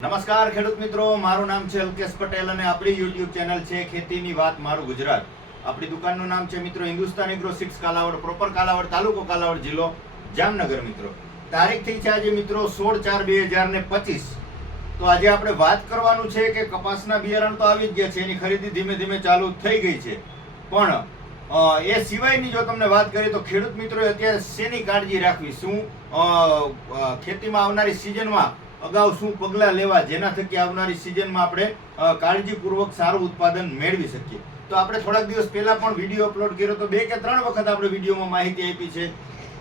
નમસ્કાર ખેડૂત મિત્રો, મારું નામ છે અલ્કેશ પટેલ અને આપણી યુટ્યુબ ચેનલ છે ખેતીની વાત મારું ગુજરાત. આપણી દુકાનનું નામ છે મિત્રો Hindustan agro six Kalavad proper Kalavad, તાલુકો કાલાવડ જિલ્લો જામનગર મિત્રો. તારીખ થઈ છે આજે મિત્રો સોળ ચાર બે હજાર ને પચીસ. તો આજે આપણે વાત કરવાનું છે કે કપાસના બિયારણ તો આવી જ ગયા છે, એની ખરીદી ધીમે ધીમે ચાલુ થઈ ગઈ છે. પણ એ સિવાયની જો તમને વાત કરીએ તો ખેડૂત મિત્રોએ અત્યારે શેની કાળજી રાખવી? શું ખેતીમાં આવનારી સિઝનમાં અગાઉ શું પગલાં લેવા જેના થકી આવનારી સિઝનમાં આપણે કાળજીપૂર્વક સારું ઉત્પાદન મેળવી શકીએ. તો આપણે થોડાક દિવસ પહેલાં પણ વીડિયો અપલોડ કર્યો તો બે કે ત્રણ વખત આપણે વિડીયોમાં માહિતી આપી છે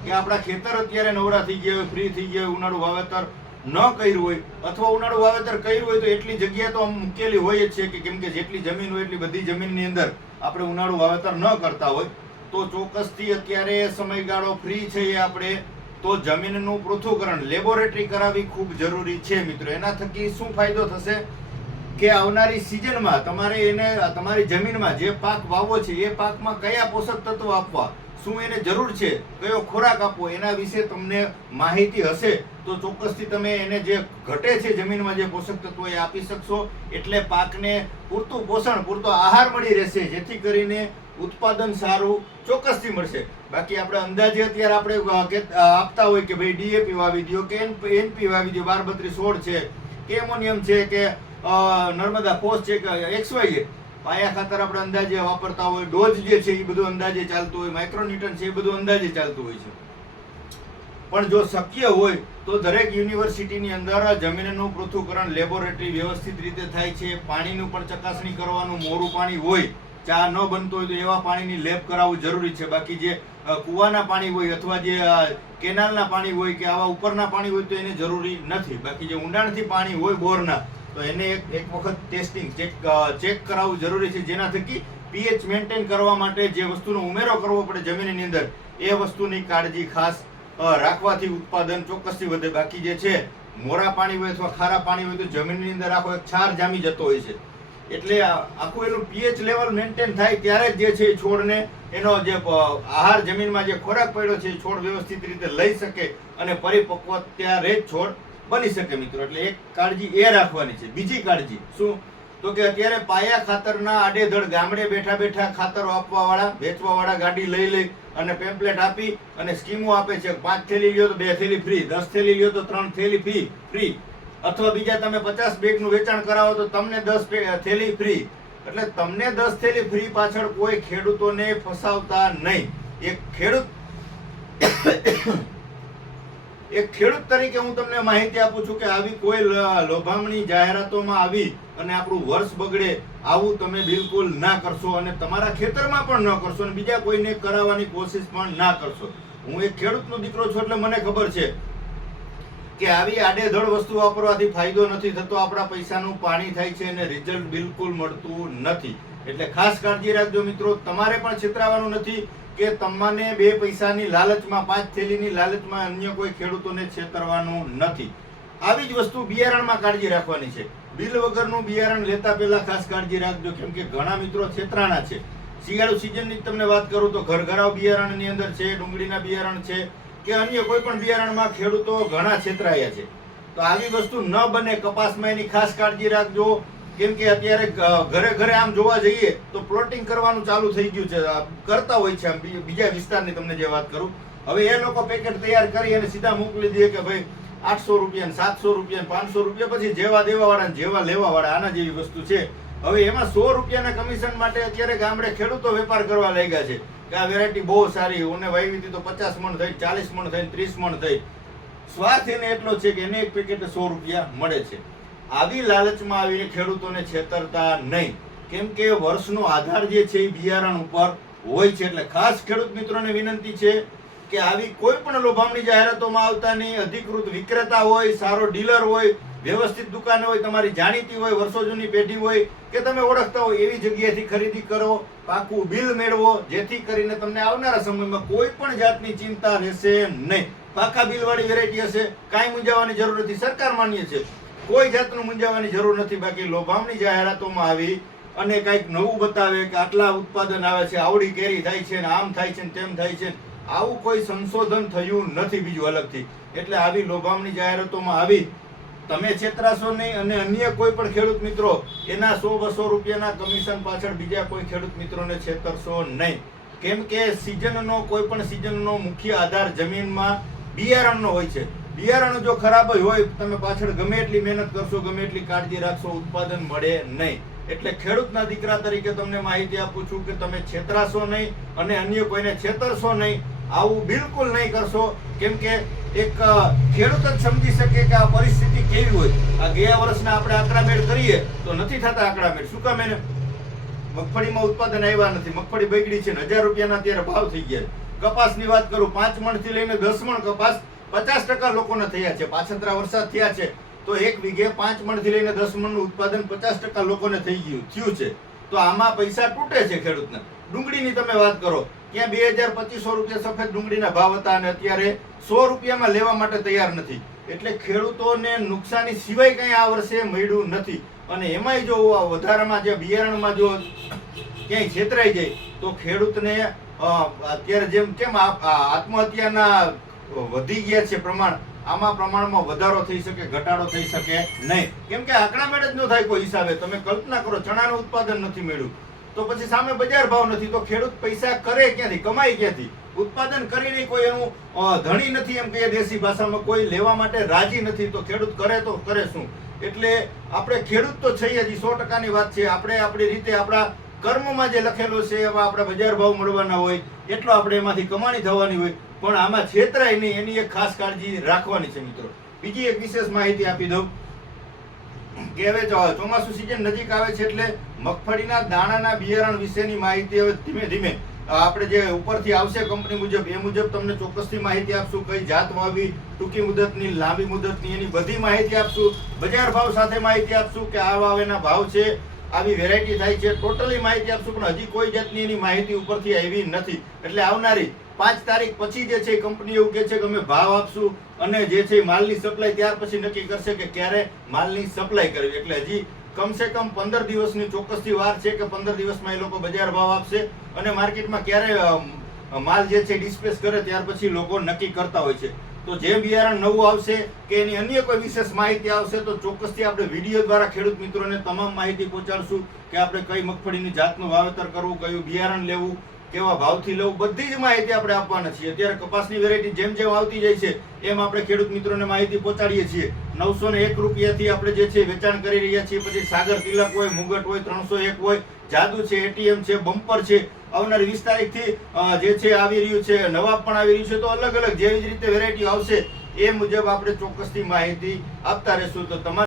કે આપણા ખેતર અત્યારે નવરા થઈ ગયા હોય ફ્રી થઈ ગયા હોય, ઉનાળું વાવેતર ન કર્યું હોય અથવા ઉનાળું વાવેતર કર્યું હોય તો એટલી જગ્યા તો આમ મૂકેલી હોય જ છે કે કેમ કે જેટલી જમીન હોય એટલી બધી જમીનની અંદર આપણે ઉનાળું વાવેતર ન કરતા હોય. તો ચોક્કસથી અત્યારે સમયગાળો ફ્રી છે એ આપણે તો જમીનનું પૃથ્થકરણ લેબોરેટરી કરાવવી ખૂબ જરૂરી છે મિત્રો. એના થકી શું ફાયદો થશે? કે આવનારી સિઝનમાં તમારે એને, તમારી જમીનમાં જે પાક વાવવો છે, એ પાકમાં કયા પોષક તત્વો આપવા? શું એને જરૂર છે, કયો ખોરાક આપવો, એના વિશે તમને માહિતી હશે, તો ચોક્કસથી તમે એને જે ઘટે છે જમીનમાં જે પોષક તત્વો એ આપી શકશો. એટલે પાકને પૂરતું પોષણ, પૂરતો આહાર મળી રહેશે, જેથી કરીને ઉત્પાદન સારું ચોક્કસથી મળશે. બાકી આપણે અંદાજે અત્યારે આપણે આપતા હોય કે ભાઈ ડીએપી વાવી દો કે એનપી વાવી દો બાર બત્રીસ સોળ છે, કે એમોનિયમ છે કે નર્મદા ફોસ છે કે એક્સવાય પાયા ખાતર આપણે અંદાજે વાપરતા હોય, ડોઝ જે છે એ બધું અંદાજે ચાલતું હોય, માઇક્રોન્યુટન છે એ બધું અંદાજે ચાલતું હોય છે. પણ જો શક્ય હોય, તો દરેક યુનિવર્સિટીની અંદર જમીનનું પૃથ્થકરણ લેબોરેટરી વ્યવસ્થિત રીતે થાય છે, પાણીનું પણ ચકાસણી કરવાનું મોરું પાણી હોય, ચા ન બનતો હોય તો એવા પાણીની લેબ કરાવવું જરૂરી છે. બાકી જે કૂવાના પાણી હોય અથવા જે કેનાલના પાણી હોય કે આવા ઉપરના પાણી હોય તો એને જરૂરી નથી. બાકી જે ઊંડાણથી પાણી હોય બોરના તો એને એક વખત ટેસ્ટિંગ ચેક ચેક કરાવવું જરૂરી છે જેના થકી પીએચ મેન્ટેન કરવા માટે જે વસ્તુનો ઉમેરો કરવો પડે જમીનની અંદર, એ વસ્તુની કાળજી ખાસ રાખવાથી ઉત્પાદન ચોક્કસથી વધે. બાકી જે છે, મોરા પાણી હોય અથવા ખારા પાણી હોય તો જમીનની અંદર આખો એક છાર જામી જતો હોય છે. એટલે આખું એનું પીએચ લેવલ મેન્ટેન થાય ત્યારે જ જે છે છોડને એનો જે આહાર જમીનમાં જે ખોરાક પડ્યો છે છોડ વ્યવસ્થિત રીતે લઈ શકે અને પરિપક્વ ત્યારે જ છોડ બની શકે મિત્રો, એટલે એક કાળજી એ રાખવાની છે. બીજી કાળજી શું? તો કે અત્યારે પાયા ખાતરના આડેધડ ગામડે બેઠા બેઠા ખાતરો આપવા વાળા વેચવા વાળા ગાડી લઈ લઈ અને પેમ્પલેટ આપી અને સ્કીમો આપે છે પાંચ થેલી લ્યો તો બે થેલી ફ્રી દસ થેલી લ્યો તો ત્રણ થેલી ફ્રી ફ્રી અથવા બીજા તમે પચાસ બેગનું વેચાણ કરાવો તો તમને દસ થેલી ફ્રી એટલે તમને દસ થેલી ફ્રી પાછળ કોઈ ખેડૂતોને ફસાવતા નહીં. એક ખેડૂત એક ખેડૂત તરીકે હું તમને માહિતી આપું છું કે આવી કોઈ લોભામણી જાહેરાતોમાં આવી અને આપણું વર્ષ બગડે, આવું તમે બિલકુલ ના કરશો અને તમારા ખેતરમાં પણ ન કરશો અને બીજા કોઈને કરાવવાની કોશિશ પણ ના કરશો. હું એક ખેડૂતનો દીકરો છું એટલે મને ખબર છે કે આવી આડેધડ વસ્તુ વાપરવાથી ફાયદો નથી થતો, આપણા પૈસાનું પાણી થાય છે અને રિઝલ્ટ બિલકુલ મળતું નથી. એટલે ખાસ કાળજી રાખજો મિત્રો, તમારે પણ છેતરાવાનું નથી. કે તમને બે પૈસાની લાલચમાં, પાંચ થેલીની લાલચમાં અન્ય કોઈ ખેડૂતોને છેતરવાનું નથી. આવી જ વસ્તુ બિયારણમાં કાળજી રાખવાની છે. બિલ વગરનું બિયારણ લેતા પહેલા ખાસ કાળજી રાખજો, કેમ કે ઘણા મિત્રો છેતરાણા છે. શિયાળુ સિઝનની તમને વાત કરું તો ઘરઘરાવ બિયારણની અંદર છે, ડુંગળીના બિયારણ છે, કે અન્ય કોઈ પણ બિયારણમાં ખેડૂતો ઘણા છેતરાયા છે. તો આવી વસ્તુ ન બને, કપાસમાં એની ખાસ કાળજી રાખજો. કેમ કે અત્યારે ઘરે ઘરે આમ જોવા જઈએ તો પ્લોટિંગ કરવાનું ચાલુ થઈ ગયું છે. કરતા હોય છે આમ. બીજા વિસ્તારની તમને જે વાત કરું. હવે એ લોકો પેકેટ તૈયાર કરી અને સીધા મોકલી દે કે ભાઈ, આઠસો રૂપિયા સાતસો રૂપિયા પાંચસો રૂપિયા પછી જેવા દેવા વાળા જેવા લેવા વાળા આના જેવી વસ્તુ છે. હવે એમાં સો રૂપિયાના કમિશન માટે અત્યારે ગામડે ખેડૂતો વેપાર કરવા લાગ્યા છે કે આ વેરાયટી બહુ સારી, ઓને વાવી હતી તો પચાસ મણ થઈ, ચાલીસ મણ થઈ ત્રીસ મણ થઈ. સ્વાર્થ એને એટલો છે કે એને એક પેકેટ સો રૂપિયા મળે છે. આવી લાલચમાં આવીને ખેડૂતોને છેતરતા નહીં. કેમ કે વર્ષનો આધાર જે છે એ બિયારણ ઉપર હોય છે. એટલે ખાસ ખેડૂત મિત્રોને વિનંતી છે કે આવી કોઈ પણ લોભામણી જાહેરાતોમાં આવતા નહીં. અધિકૃત વિક્રેતા હોય, સારો ડીલર હોય, વ્યવસ્થિત દુકાન હોય, તમારી જાણીતી હોય, વર્ષો જૂની પેઢી હોય, કે તમે ઓળખતા હોય, એવી જગ્યાએથી ખરીદી કરો, પાકું બિલ મેળવો, જેથી કરીને તમને આવનારા સમયમાં કોઈ પણ જાતની ચિંતા રહેશે નહીં. પાકા બિલવાળી વેરાયટી હશે, કાંઈ મૂંઝાવાની જરૂર નથી. સરકાર માન્ય છે. કોઈ જાતનું મૂંઝાવાની જરૂર નથી. બાકી લોભામણી જાહેરાતોમાં આવી અને કંઈક નવું બતાવે કે આટલા ઉત્પાદન આવે છે, આવડી કેરી થાય છે ને આમ થાય છે ને તેમ થાય છે આવું કોઈ સંશોધન થયું નથી બીજું અલગથી એટલે આવી લોભામણી જાહેરાતોમાં આવી. તમે છેતરાશો નહીં અને અન્ય કોઈ પણ ખેડૂત મિત્રો, એના સો બસો રૂપિયાના કમિશન પાછળ બીજા કોઈ ખેડૂત મિત્રોને છેતરશો નહીં. કેમ કે સિઝનનો, કોઈ પણ સિઝનનો મુખ્ય આધાર જમીનમાં બિયારણનો હોય છે. બિયારણ જો ખરાબ હોય તમે પાછળ ગમે એટલી મહેનત કરશો, ગમે એટલી કાળજી રાખશો, ઉત્પાદન મળે નહીં. એટલે ખેડૂતના દીકરા તરીકે તમને માહિતી આપું છું કે તમે છેતરાશો નહીં અને અન્ય કોઈને છેતરશો નહીં, આવું બિલકુલ નહીં કરશો. કેમ કે એક ખેડૂત જ સમજી શકે કે આ પરિસ્થિતિ કેવી હોય. આ ગયા વર્ષના આપણે આંકડામેળ કરીએ, તો નથી થતા આંકડામેળ. શું કામ એને? મગફળીમાં ઉત્પાદન આવ્યા નથી. મગફળી બગડી છે હજાર રૂપિયાના અત્યારે ભાવ થઈ ગયા કપાસની વાત કરું, પાંચ મણથી લઈને દસ મણ કપાસ પચાસ ટકા લોકોને થયા છે પાછંતરા વરસાદ થયા છે. તો એક વીઘે પાંચ મણથી લઈને દસ મણનું ઉત્પાદન પચાસ ટકા લોકોને થઈ ગયું, થયું છે. તો આમાં પૈસા તૂટે છે ખેડૂતને. ડુંગળીની તમે વાત કરો ત્યાં બે હજાર પચીસો રૂપિયા સફેદ ડુંગળીના ભાવ હતા અને અત્યારે સો રૂપિયામાં લેવા માટે તૈયાર નથી. એટલે ખેડૂતોને નુકસાની સિવાય કંઈ આ વર્ષે મળ્યું નથી. અને એમાંય જો વધારામાં જે બિયારણમાં જો ક્યાંય છેતરાઈ જાય, તો ખેડૂતને અત્યારે જેમ, કેમ આત્મહત્યાના વધી ગયા છે પ્રમાણ. આમાં પ્રમાણમાં વધારો થઈ શકે, ઘટાડો થઈ શકે નહીં. કેમ કે આંકડા મેળ જ ન થાય કોઈ હિસાબે. તમે કલ્પના કરો, ચણાનું ઉત્પાદન નથી મળ્યું. તો પછી સામે બજાર ભાવ નથી. તો ખેડૂત પૈસા કરે ક્યાંથી? કમાય ક્યાંથી? ઉત્પાદન કરીને કોઈ એનું ધણી નથી એમ કહીએ દેશી ભાષામાં. કોઈ લેવા માટે રાજી નથી. તો ખેડૂત કરે તો કરે શું? એટલે આપણે ખેડૂત તો છીએ હજી સો ટકાની વાત છે. આપણે આપણી રીતે આપણા કર્મમાં જે લખેલું છે એમાં આપણે બજાર ભાવ મળવાના હોય, એટલો આપણે એમાંથી કમાણી થવાની હોય. પણ આમાં છેતરાય નહીં, એની એક ખાસ કાળજી રાખવાની છે મિત્રો. બીજી એક વિશેષ માહિતી આપી દઉં. કે હવે ચોમાસું સિઝન નજીક આવે છે એટલે મગફળીના દાણાના બિયારણ વિશેની માહિતી હવે ધીમે ધીમે આપણે જે ઉપરથી આવશે કંપની મુજબ, એ મુજબ તમને ચોક્કસથી માહિતી આપશું. કઈ જાત વાવી, ટૂંકી મુદતની, લાંબી મુદતની, એની બધી માહિતી આપશું. બજાર ભાવ સાથે માહિતી આપશું કે આ વાવેના ભાવ છે, આવી વેરાયટી થાય છે. ટોટલી માહિતી આપશું, પણ હજી કોઈ જાતની એની માહિતી ઉપરથી આવી નથી. એટલે આવનારી પાંચ તારીખ પછી જે છે કંપની એવું કહે છે કે અમે ભાવ આપશું અને જે છે માલની સપ્લાય ત્યાર પછી નક્કી કરશે કે ક્યારે માલની સપ્લાય કરવી. એટલે હજી કમસે કમ પંદર દિવસની ચોક્કસથી વાર છે કે પંદર દિવસમાં એ લોકો બજાર ભાવ આપશે અને માર્કેટમાં ક્યારે માલ જે છે ડિસ્પેસ કરે ત્યાર પછી લોકો નક્કી કરતા હોય છે. તો જે બિયારણ નવું આવશે કે એની અન્ય કોઈ વિશેષ માહિતી આવશે તો ચોક્કસથી આપણે વીડિયો દ્વારા ખેડૂત મિત્રોને તમામ માહિતી પહોંચાડશું કે આપણે કઈ મગફળીની જાતનું વાવેતર કરવું, કયું બિયારણ લેવું કેવા ભાવથી લઉં, બધી જ માહિતી આપણે આપવાના છીએ. અત્યારે કપાસની વેરાયટી જેમ જેમ આવતી જાય છે, એમ આપણે ખેડૂત મિત્રોને માહિતી પહોંચાડીએ છીએ. નવસો ને એક રૂપિયાથી આપણે જે છે વેચાણ કરી રહ્યા છીએ. પછી સાગર તિલક હોય, મુગટ હોય, ત્રણસો એક હોય, જાદુ છે, એટીએમ છે, બમ્પર છે. આવનારી વીસ તારીખથી જે છે આવી રહ્યું છે, નવાબ પણ આવી રહ્યું છે. તો અલગ અલગ જેવી જ રીતે વેરાયટી આવશે. એ મુજબ આપણે ચોક્કસથી માહિતી આપતા રહેશું. તો તમારે